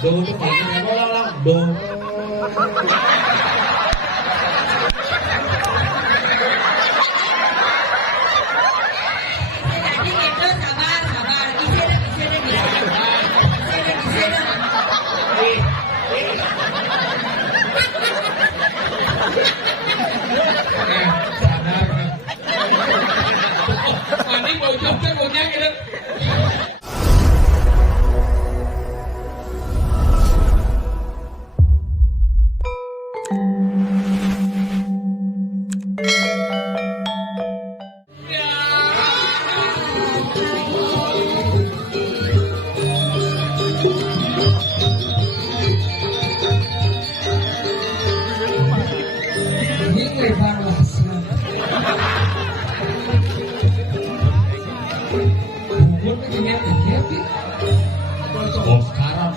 Do itu kan ulang do. Ini bocoknya gitu.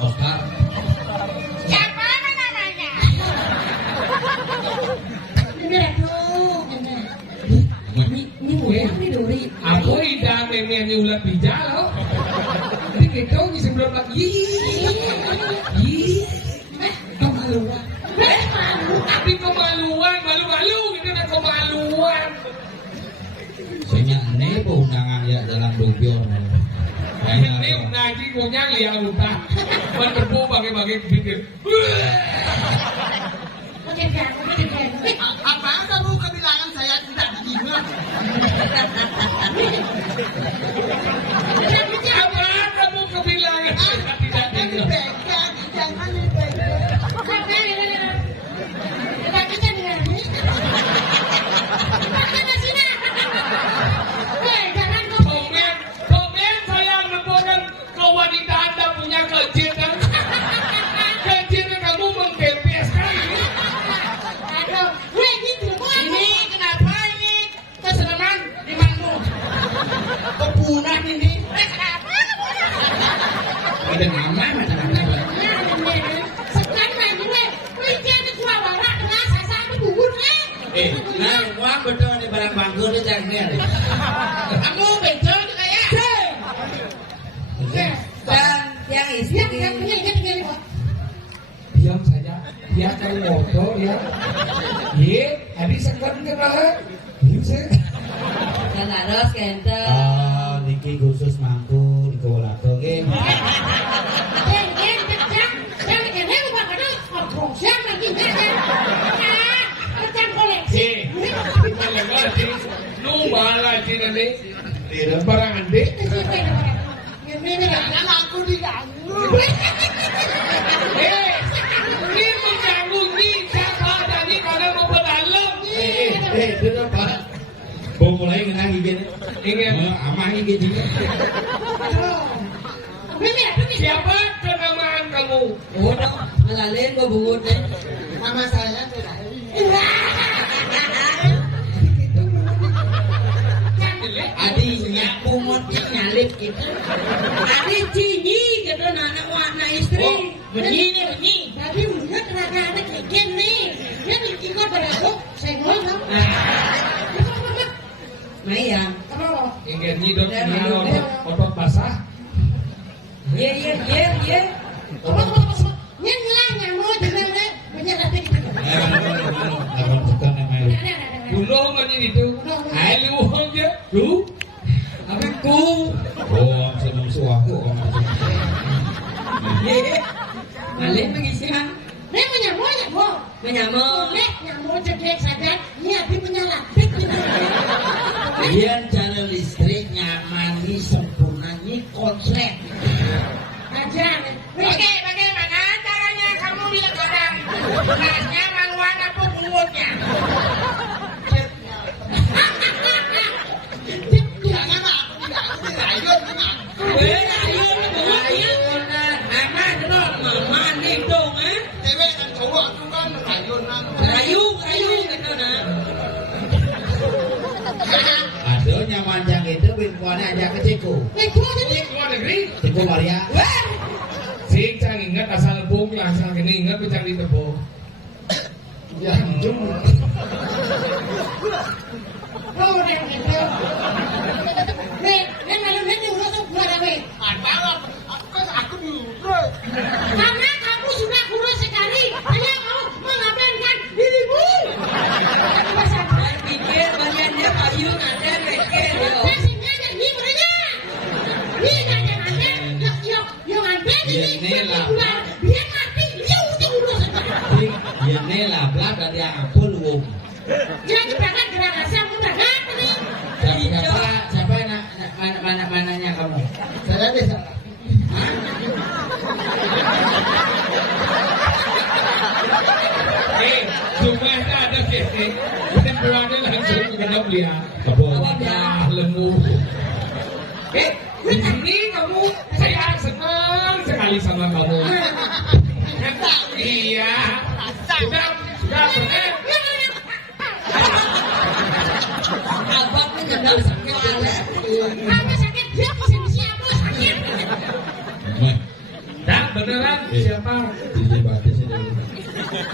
Oscar. Siapa namanya? Ini gue, ini Dori. Aku ida memenya ulat bijalo. Ini kita ini sebelum lagi. Kemaluan. Tapi kemaluan, malu-malu gitu kan kemaluan. Saya aneh po undangan ya dalam rubio. Ini lagi gonya liang lupa. Berdebu bagi-bagi pikir. Apa kamu kebilangan saya tidak diingat? Apa kamu kebilangan saya tidak diingat? Jangan dipegang. Komen saya menemukan kewanitaan dan punya kejian. Kejian kamu mengkepeskan. Ini kenapa ini kesenaman di mana? Kepunan ini. Ada nama macam-macam. Nah, uang betul di barang bangku ni jangan ni. Kamu betul kayak. Dan yang istri Diam saja. Dia kalau motor ya. Ye, hari sekarang kenal. Diam saya. kan harus kente. Niki khusus mampu di Kewalato game. Kita lagi nu malah cina ni. Tidak barang ande. Jangan aku diganggu. Ini mengganggu ni siapa tadi kalau mau berdalam. Itu apa? Bawa mulai kena gigit. Ingin Amah gigit juga. siapa kenamaan kamu? Oh, ngalalin gua bungut deh. Nama saya tidak. Adinya pungut nyalip gitu. Adi cinyi gitu anak warna istri. Benyi nih benyi. Tapi udah ternyata kayak gini. Dia bikin apa aku? Saya ngomong. Maya. Ingin nyidot ni otot basah. Ye. Yang ngelanya mau juga deh. Banyak tapi gitu. Lawan suka namanya. Dulu ngani itu. Hai lu je. Lu. Apa ku? Oh, senang suaku. Balik pengisian. Nek menyamuk. Nek nyamuk cedek saja. Iya, tapi menyalapit. Biar cara listrik nyaman ni sempurna ni konslet. Aja. Bagaimana caranya kamu bilang orang? Gasnya maluan apa bungutnya? Jangan aku diganggu. Rayun memang. Cewek dan cowok itu kan rayunan. Rayu gitu nah. Ada nyaman yang itu binkuannya aja ke Ciko. Ini keluar negeri. Ciko Maria. Si Cang ingat asal bung lah asal kini ingat Cang di tepung. Ya, jum. Apa? Aku dulu. Karena Ini lah. Dia mati, dia urus. Ini lah belak dari apa lu? Jadi bahkan gerakan saya mudah kan nih. Siapa mananya kamu? Saya desa. Cuma ada kete, dan buahnya langsung mengendap dia. Kebonnya lemu. Di sini kamu, saya senang sekali sama kamu. Iya, sudah benar. Abang mengendap sekali. Kamu sakit dia masih siapa sakit? Dah beneran siapa? Di batis ini.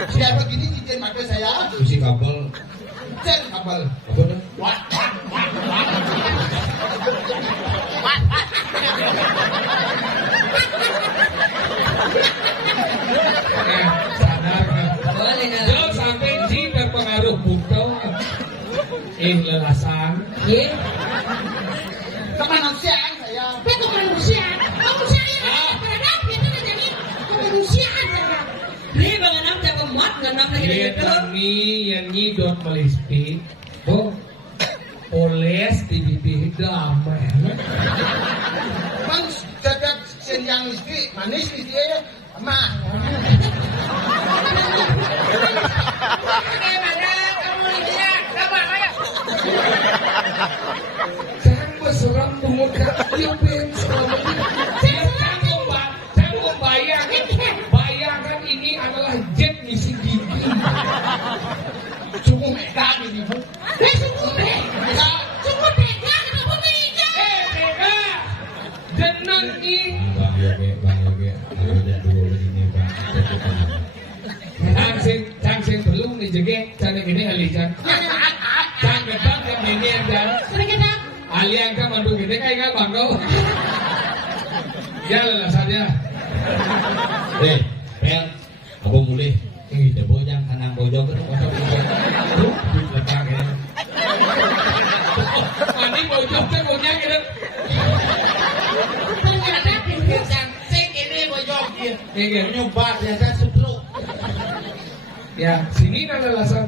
Siapa gini cincin mata saya? Isi kabel. Cek kabel. Apa tuh? Sadar kan? Jangan sampai jin terpengaruh buto. Lelasan. Iya. Kemanusiaan saya. Itu kemanusiaan. Manusia yang beradab itu jadi kemanusiaan saya. Ini mengenam tak mat mengenam lagi Ini yang nyidot melistik. Oh, oles di damai. Bang jagat sen yang istri manis istri mah. Bagaimana kamu lihat? Coba ayo. Jangan berserang pemuda yang selama ini. Canggung bayangkan ini adalah jet misi gigi. Cukup medan ini bu. Cukup pegang kenapa megang? Tega, jenang ini. Bang Yoge, ada dua ini bang. Cang belum dijegek, cang ini alijan. Cang betang yang ini ada. Sedikit Alian kan mandu gede kayak bang kau. Ya lelah saja. Pel, apa boleh? Kita bojang kanang bojong itu kosong itu. Di belakang ya. Mandi bojong kan bojang gitu. ternyata pinggir Cek ini bojong dia. Iya. Nyoba biasa seblok. Ya, sini ada lelasan.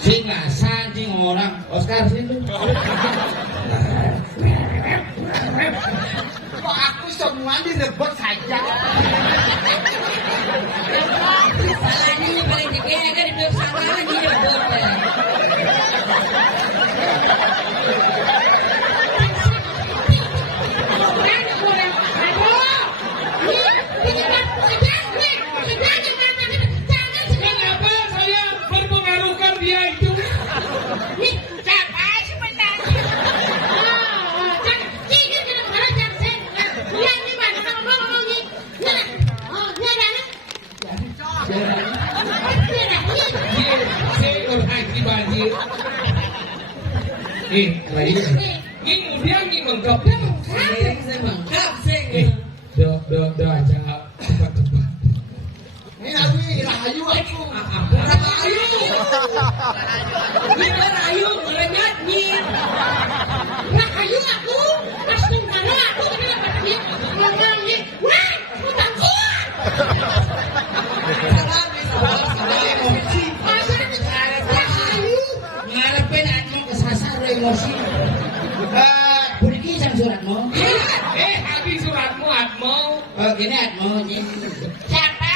Sing ngasan, sing orang. Oscar sini. Kok aku semua direbut saja. salahnya yang paling dikit kan itu salah di jebot. Kenapa saya mempengaruhkan dia itu? Siapa sebenarnya? Saya orang di banjir. Lagi. Ini kemudian ini mengkap. Do aja cepat-cepat. Ini Awi, rahayu aku. Rahayu, ngerenyat nih. Rahayu aku, langsung karena aku kenapa dia ngomong nih. Wah, utang kuat. Ngarepin atmo kesasar emosi. Puniki sang suratmu. Habis suratmu atmo. Oh, gini atmo. Siapa?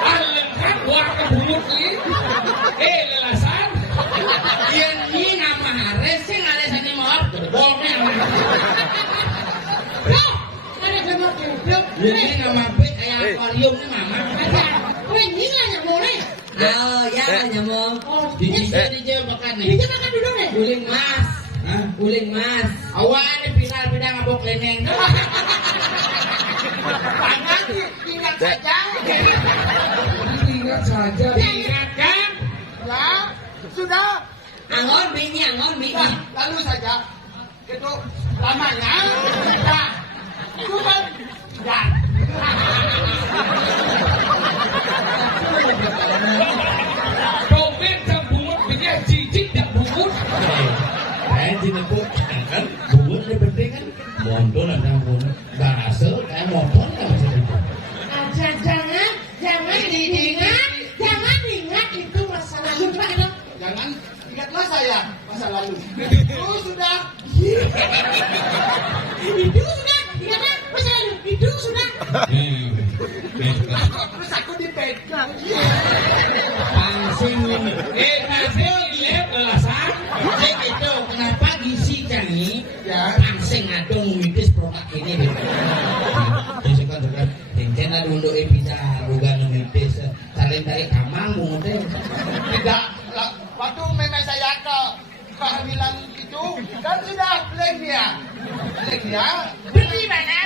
Alengkap buah kebulut ini. Lelasan. Yang ini nama Hares sing alasan ini mau gerbongnya. Loh, ada gemar hidup. Ini nama pet kayak akuarium ini mama. Wah, ini nggak nyamuk nih. Oh, ya nyamuk. Oh, Di Jawa makan nih. dia makan dulu nih. Uling mas. Hah? Uling mas. Awan pindah ngabok leneng. Pangan ingat saja. Ingat saja. Ingatkan. Ya, sudah. Angon bini. Nah, lalu saja. Itu lamanya. Nah, itu kan. Ya. Kau mencam bungut punya cici. Jangan ingatlah saya masa lalu. Oh sudah. Itu sudah, ingatlah masa lalu. Itu sudah. Terus aku dipegang. Pangsing ini. Pangsing lihat alasan. Cek itu kenapa gisi kan ini? Ya. Pangsing adong mitis produk ini. Jadi kan rencana dulu bisa bukan mitis. Saling tarik kamang mungkin. Tidak. Waktu memang saya kehamilan itu kan sudah blank dia. Beli mana?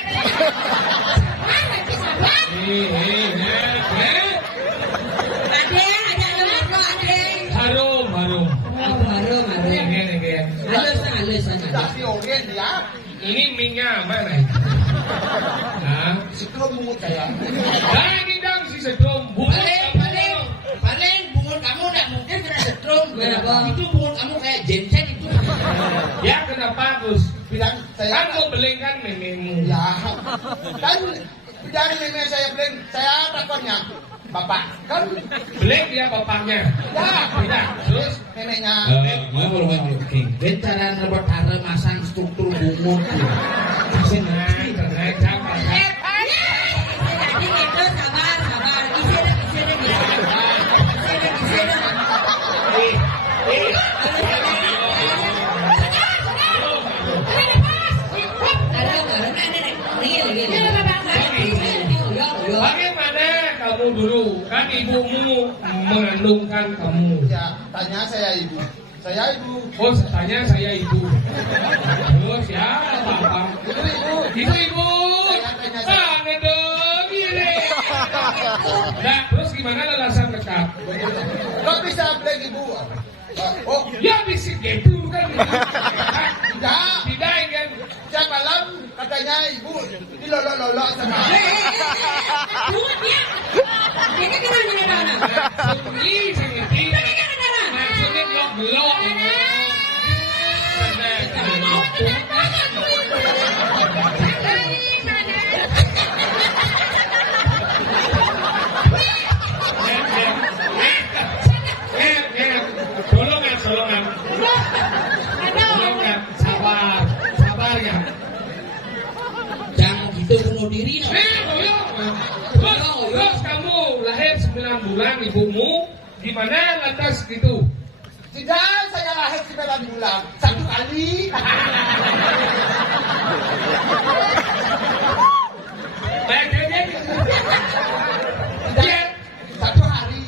Ade, ada nomor ade. Harum. Oh, baru. Again. Halus. Sudah diogen dia. Ini minyak mana? Hah? Setrum mungut saya. Lagi dong si setrum. Paling bungut kamu tidak mungkin kena setrum. Kenapa? Itu bungut kamu kayak genset itu. Ya kenapa Gus? Bilang saya Kan mau beli kan mememu. ya kan bilang memang saya blank. Saya takonnya bapak kan Beli dia bapaknya. ya Tidak. Terus neneknya. Mau ben cara ngerbetare masang struktur bungut. tenang sabar. Jadi gitu sabar. Bagaimana kamu dulu? Kan ibumu mengandungkan kamu. Ya tanya saya ibu. Saya ibu. Oh, tanya saya ibu. Terus ya, bapak. Itu ibu. Ibu. Ah, ngedong ini. Nah, terus gimana alasan dekat? Kok bisa blank ibu? Oh Ya bisik gitu kan. tidak. Tidak kan. Setiap malam katanya ibu dilolok-lolok sama. Bungut dia. Ini kenapa nih anak? Sunyi sengiti. Maksudnya blok-blok. Tolongan. Sabar ya. Jangan gitu bunuh diri. Terus kamu lahir 9 bulan ibumu gimana lantas gitu? Tidak, saya lahir 9 bulan. 1 kali. Baik. Tidak, 1 hari.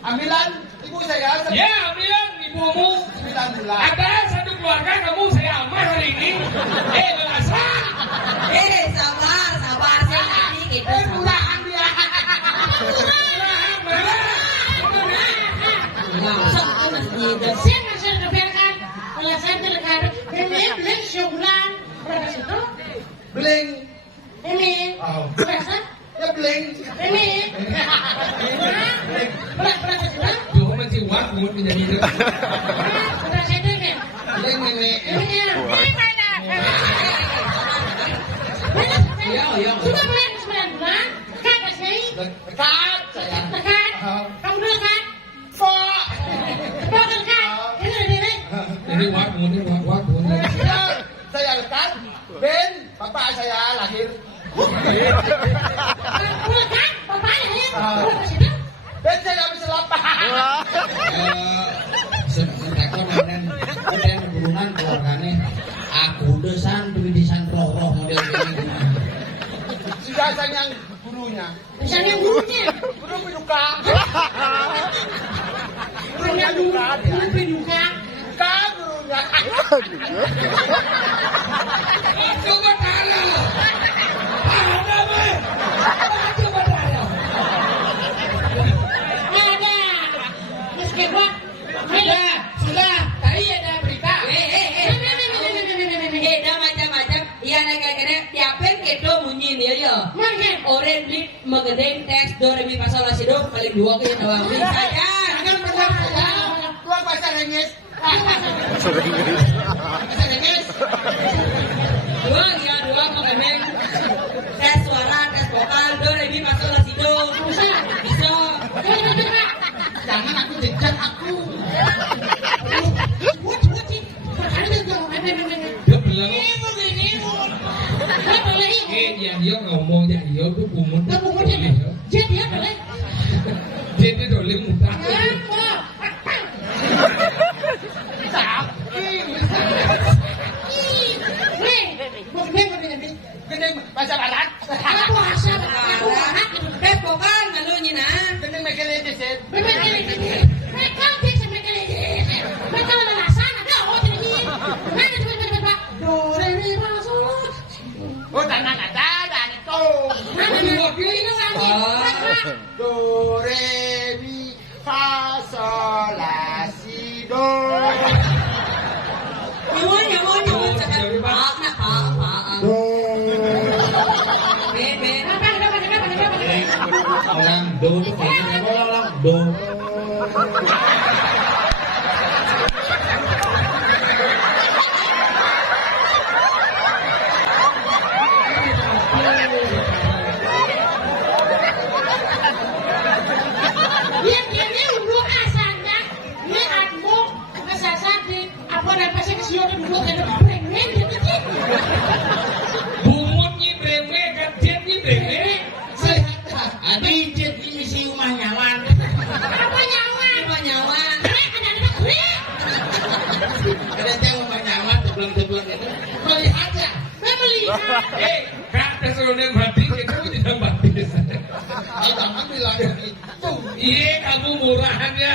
Amilan ibu saya Ya, bilang ibumu 9 bulan. ada satu keluarga kamu saya aman hari ini. Belasa. Sabar. Ini gitu sabar. Murahan dia. Langsung tuh masih hidup. Saya nggak bisa dengarkan. Kalau saya dengar, ini beli sebulan berapa situ? Bling. Ini Oh. berapa? Ya bling. Ini berapa situ? Tuh masih waktu menjadi Berapa situ kan? Bling nenek. Ini Beli mana? Yo. sudah bulan 9 bulan. Kata saya, Dekat saya. dekat. Kamu dulu kan? Pak. Bukan kan? Ini. Jadi waktu. Ya, saya dekat. Ben, bapak saya lahir. Bukan kan? Bapaknya ya. Berapa situ? Ben saya habis lapar. Sebentar kemudian keturunan keluarganya aku desan tulisan roh model ini. Sudah sayang gurunya. Misalnya gurunya. Guru penyuka. Gurunya dulu. Guru penyuka. Penyuka gurunya. Coba tanya. Ada. Meski buat. Sudah. Tadi ada berita. Dah macam-macam. Iya negara tiapin kedo bunyi dia ya. Mana? Orang beli megedeng teks do re mi fa sol la si do paling 2 ke doang. Saja. Jangan pernah saya. Keluar bahasa Rengis. Bahasa Rengis. 2 megedeng tes suara, tes vokal do re mi fa sol la si do. Bisa. Bisa. Coba. Jangan aku jejak aku. Jahyo ngomong Jahyo tuh pungut. Nah, pungut dia. Jet ya boleh. Jet itu doleh muntah. Gendeng bahasa barat. Tes vokal ngalunya nah. Gendeng mekele deset. Oh, tangan ada dan itu. Do re mi fa sol la si do. Nyamun sekarang pak nak pak. Ben. Orang do tuh kayaknya orang do. Bungutnya breme kan jetnya breme. Adi jet ini si rumah nyawan. Ada yang rumah nyawan tebelang itu. Melihat ya. Kak keseluruhan batin itu tidak batin. Jangan bilang itu. Iya, kamu murahan ya.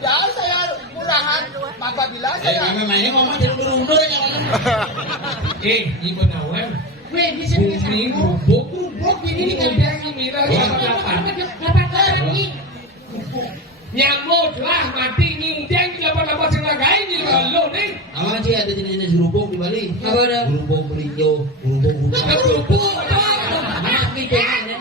Ya saya murahan. Apabila saya Memangnya ngomong terundur ya. Ibu Nawan. Bumi gubuk ini udah mira sama 8. Nyamut lah mati ini udah 8 sengagai di lo nih. Awan sih ada jenis gerubuk di Bali. Apa ada? Gerubuk berinjo, gerubuk. Mati jangan.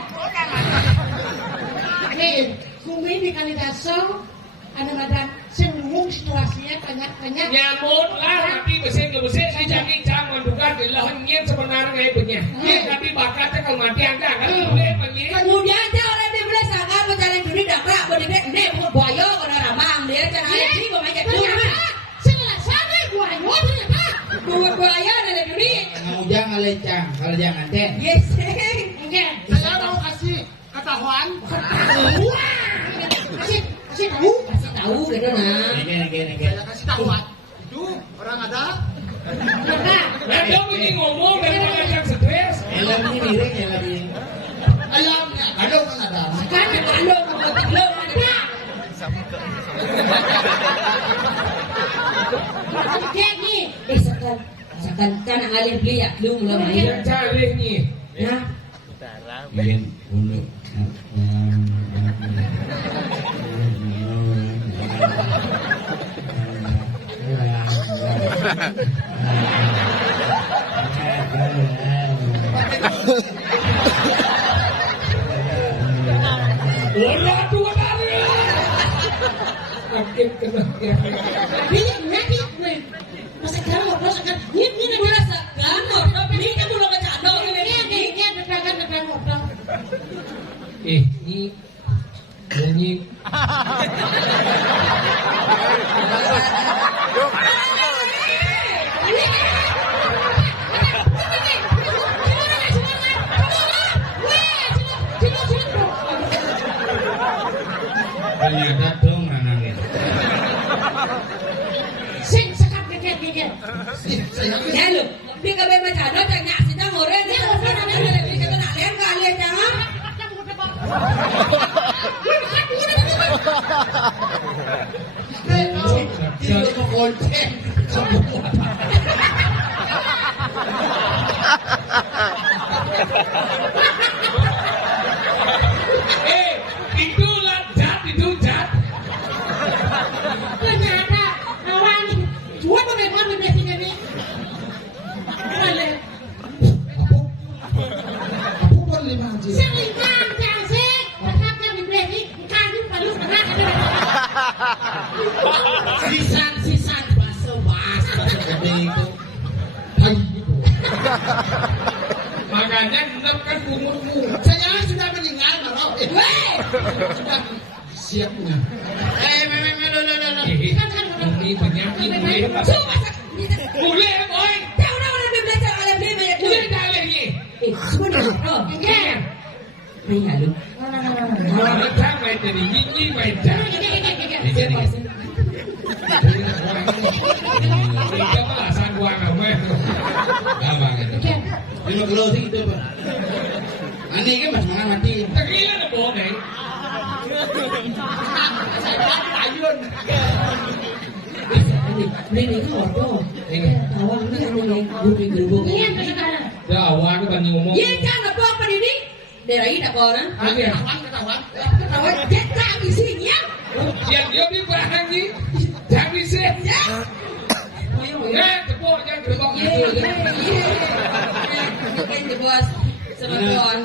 Kumi di Kalidaso ada badan semua situasinya banyak. Nyamut lah mati bersih si jadi jangan menduga di lahannya sebenarnya punya. Tapi bakatnya kalau mati ada kan boleh punya. Kemudian dia orang dia boleh sangat mencari duit dakrak berdiri ini buaya kena ramang dia jangan ada sih mau macam tu kan. Selesai buaya ternyata. Buaya ada duit. Ngujang alecang, kalau jangan teh. Yes. saya mau kasih ketahuan. Kasih tahu gitu nah. Nege. Saya kasih tahuan. Itu orang ada. Nah dong ini ngomong dan mengajak stres. Elam ini miring ya lagi. Alamnya, ada kan ada. Kan kalau mau belum ada. Jadi Sekan kan alir beli ya belum mulai. Yang cari nih. Nah, Ingin untuk Olah dua dari. Sakit kena. nanti masa kamu kan ini gula sekan ini kan belum kecandol ini. dekat ngobrol. Ini bunyi. ternyata dong ranangnya. Sing sekat gede. Ya lu, di kabeh macandol tanya sidang orang dia orang ada di kata nak lihat kali jangan. Tidak mau konten. Itu jat. Ternyata awan buat bagaimana biasanya ni? Boleh. Aku boleh maju. Selingkang jangan berkata biblasi kayu palu tengah ada. Sisan basa gede itu. Hai itu. Makanya genap kan umurmu. Saya sudah meninggal, Bro. Weh. Siapnya. Ini penyakit boleh. Boleh, boy. Tahu orang belajar oleh beli banyak Boleh tak boleh ni? semua hay halus. Kalau tak main jadi gigi main tak. Jadi kita malah sangguang apa? Gampang itu. Lima kilo sih itu pak. Aneh kan mas mangan mati. Tergila nak bawa ni. Ayun. Ini kan ordo. Tawang ni kan ni gubing gerubung. Dah awak tu bani ngomong. Ye jangan apa apa ini. Derai tak kau kan? Ada. Ketahuan kita di sini ya. Yang dia ni perang ni. Jangan set. Nah, tepuk jangan gerbang Ye itu. kan di bos. Sebetuan.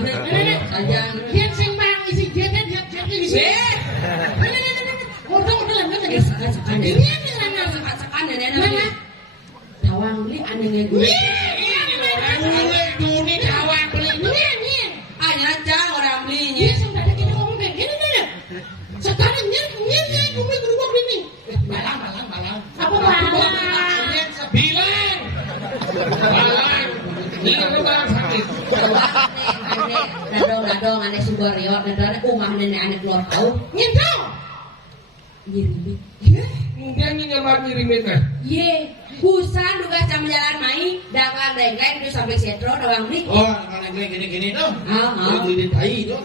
Ajang. Dia sing bang isi dia kan dia isi. Ye. Udah lah kan Ini sekan-sekan deh. Sekan-sekan deh nenek. Tawang ni aneh ni. Mulai dunia kawan beli. Hanya cang orang belinya. Dia sampai ada kita ngomong kayak gini nih. Sekarang dia ngomong gerubuk ini. Balang. Apa balang? Bilang. Balang. Ini kan barang sakit. Nadong aneh subur riot. Nadong umah nenek aneh keluar tahu. Nyentau. Nyirimit. Kemudian ni ngamar ngirimin kan. Ye, husan duga jam jalan mai, dagang dengkleng itu sampai setro doang nih. Oh, kalau yang gini tuh. Ah, Yang beli di tai tuh.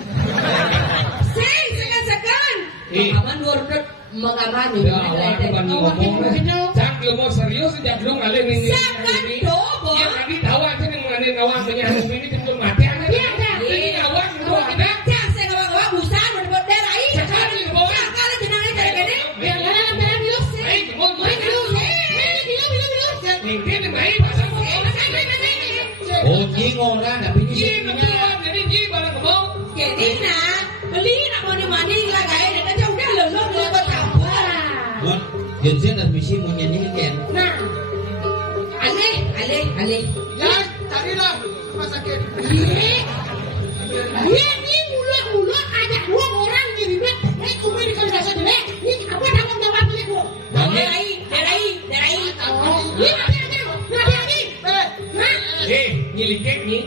Sing sekan. Eh. Aman nurut mengamani. Dah awak tu bani ngomong. Jangan kalau mau serius sejak dulu ngalih ni. Sekan dobo. Yang tadi tahu tu ni mengalih awak menyambung ini tu mati aja. Ini awak tu ada. Cang saya ngawak husan buat derai. Sekarang ni bawa. Kalau jenang ini dari gede. Biar lah antara bilu. Baik, mau Bilu. Ni ni mai pasal mau. Oh, jing orang tapi Ji betul, jadi ji barang mau. Jadi nak beli nak mani lah gaya dan aja udah lelong lewat campur. Bon, jensen dan misi mau nyanyi kan? Nah, Ale. Ya, carilah rumah sakit. ini mulut ada dua orang di bibit. Ini kumai di bahasa jelek. Ini apa tanggung jawabnya bu? Derai. Ini nanti. Nyilikek ni.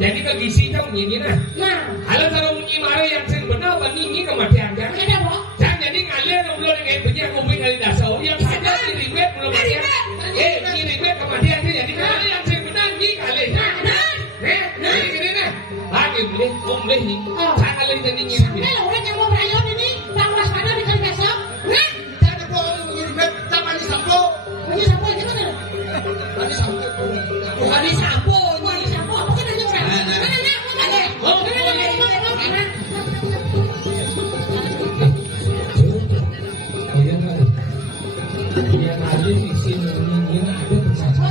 Jadi ke gizi tau ni nah. Nah, Kalau kalau munyi mara yang sen benar bani ni kematian kan. ada bu. Jangan jadi ngalir belum dengan punya kuping kali dasar. Yang saja ni ribet belum matian. Ni ribet kematian tu jadi kalau yang sen benar ni kali. Nah, ini nah. Lagi boleh ni. Jangan kali jadi ni. Sampai orang yang mau berayun ini bang waspada dengan besok. Nah, Jangan bawa ngirim sama di sampo. ini siapa itu kan? Di sampo. Bukan di sampo. Ini siapa? Apa kan ada orang? Yang ada di sini yang ada bersama.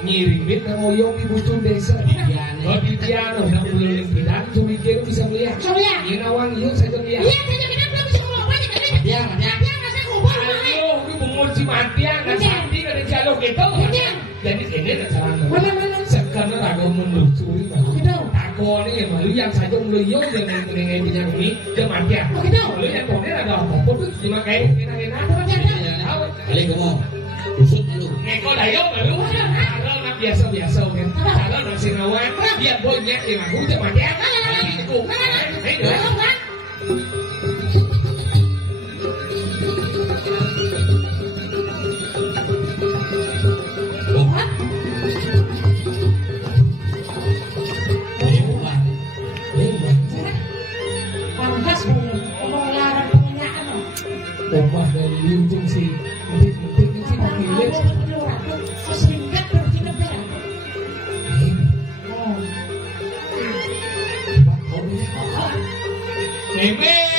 Ngirimin ke moyong di bujung desa. Kalau di piano nak ulun bidan, cumi kira bisa melihat. Ini nawang yuk saya lihat. Ayo, ini bungul si mantian dan santi kada jalur gitu. Jadi ini nak salah. Sekarang ragu menelusuri. Aku ni yang malu yang saja meluyong dengan minyak ini dia mantian. Lalu yang kau ada apa tu cuma kayak enak-enak. Kali kamu usut dulu. Eko dayo baru. Kalau nak biasa-biasa kan. Kalau nak sinawan, dia banyak yang aku tak mantian. Aku. Ayo. Omah dari ujung si mentik-mentik si pemilik. Meme